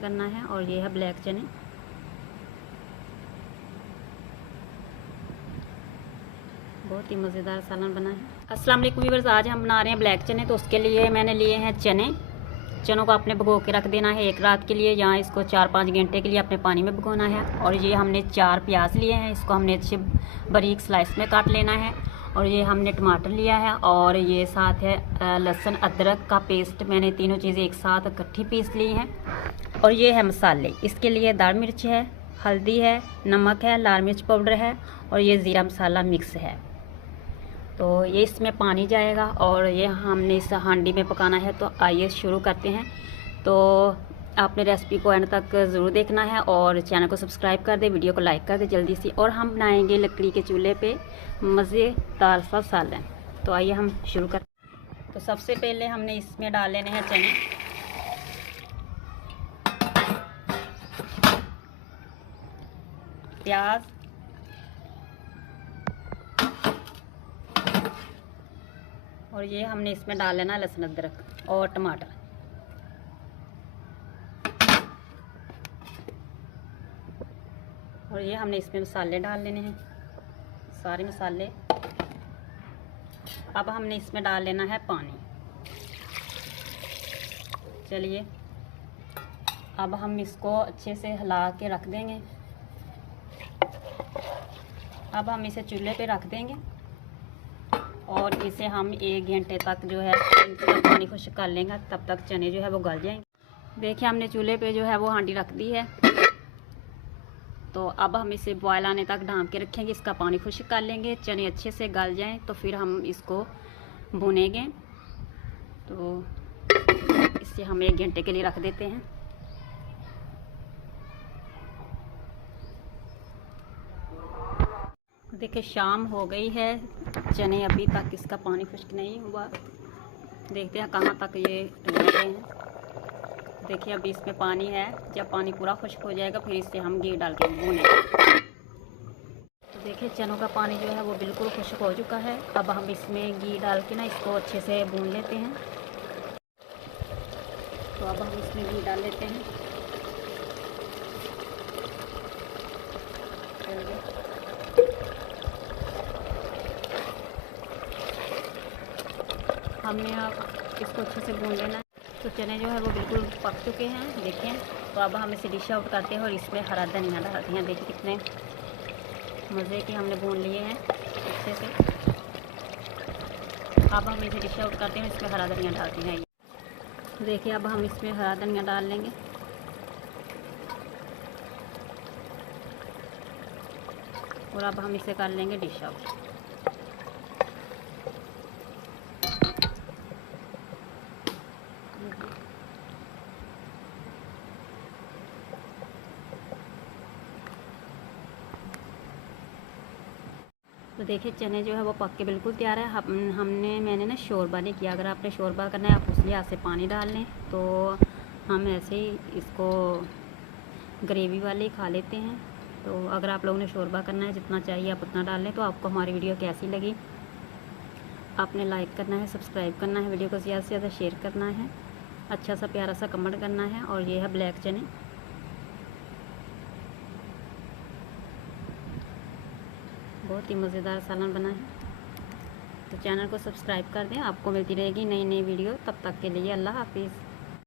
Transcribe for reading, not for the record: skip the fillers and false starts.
Add करना है। और ये है ब्लैक चने, बहुत ही मज़ेदार सालन बना है। अस्सलाम वालेकुम व्यूअर्स, आज हम बना रहे हैं ब्लैक चने। तो उसके लिए मैंने लिए हैं चने। चनों को आपने भिगो के रख देना है एक रात के लिए, या इसको 4-5 घंटे के लिए अपने पानी में भिगोना है। और ये हमने 4 प्याज लिए हैं, इसको हमने अच्छे बारीक स्लाइस में काट लेना है। और ये हमने टमाटर लिया है, और ये साथ है लहसुन अदरक का पेस्ट। मैंने तीनों चीज़ें एक साथ इकट्ठी पीस ली हैं। और ये है मसाले, इसके लिए दाल मिर्च है, हल्दी है, नमक है, लाल मिर्च पाउडर है, और ये ज़ीरा मसाला मिक्स है। तो ये इसमें पानी जाएगा और ये हमने इस हांडी में पकाना है। तो आइए शुरू करते हैं। तो आपने रेसिपी को एंड तक ज़रूर देखना है, और चैनल को सब्सक्राइब कर दे, वीडियो को लाइक कर दे जल्दी से। और हम बनाएंगे लकड़ी के चूल्हे पे मज़ेदार सा सालन। तो आइए हम शुरू करते हैं। तो सबसे पहले हमने इसमें डाल लेने हैं चने, प्याज, और ये हमने इसमें डाल लेना लहसुन अदरक और टमाटर। और ये हमने इसमें मसाले डाल लेने हैं, सारे मसाले। अब हमने इसमें डाल लेना है पानी। चलिए अब हम इसको अच्छे से हिला के रख देंगे। अब हम इसे चूल्हे पे रख देंगे और इसे हम 1 घंटे तक जो है पानी खुश्क कर लेंगे, तब तक चने जो है वो गल जाएंगे। देखिए हमने चूल्हे पे जो है वो हांडी रख दी है। तो अब हम इसे बॉयल आने तक ढाँप के रखेंगे, इसका पानी खुश्क कर लेंगे, चने अच्छे से गल जाएं तो फिर हम इसको भुनेंगे। तो इसे हम 1 घंटे के लिए रख देते हैं। देखिए शाम हो गई है, चने अभी तक इसका पानी खुश्क नहीं हुआ। देखते हैं कहाँ तक ये रह गए हैं। देखिए अभी इसमें पानी है, जब पानी पूरा खुश्क हो जाएगा फिर इससे हम घी डाल के भूनेंगे। तो देखिए चनों का पानी जो है वो बिल्कुल खुश्क हो चुका है। अब हम इसमें घी डाल के ना इसको अच्छे से भून लेते हैं। तो अब हम इसमें घी डाल लेते हैं। हमने अब इसको अच्छे से भून लेना है। तो चने जो है वो बिल्कुल पक चुके हैं, देखें। तो अब हम इसे डिश आउट करते हैं और इसमें हरा धनिया डालते हैं। देखिए कितने मज़े के हमने भून लिए हैं अच्छे से। अब हम इसे डिश आउट करते हैं, इसमें हरा धनिया डालते हैं। देखिए अब हम इसमें हरा धनिया डाल लेंगे। और अब हम इसे कर लेंगे डिश आउट। तो देखिए चने जो है वो पक के बिल्कुल तैयार है। मैंने ना शोरबा नहीं किया। अगर आपने शोरबा करना है आप उस लिहाज से पानी डाल लें। तो हम ऐसे ही इसको ग्रेवी वाले खा लेते हैं। तो अगर आप लोगों ने शोरबा करना है, जितना चाहिए आप उतना डाल लें। तो आपको हमारी वीडियो कैसी लगी, आपने लाइक करना है, सब्सक्राइब करना है, वीडियो को ज़्यादा से ज़्यादा शेयर करना है, अच्छा सा प्यारा सा कमेंट करना है। और ये है ब्लैक चने, बहुत ही मज़ेदार सालन बना है। तो चैनल को सब्सक्राइब कर दें, आपको मिलती रहेगी नई नई वीडियो। तब तक के लिए अल्लाह हाफिज़।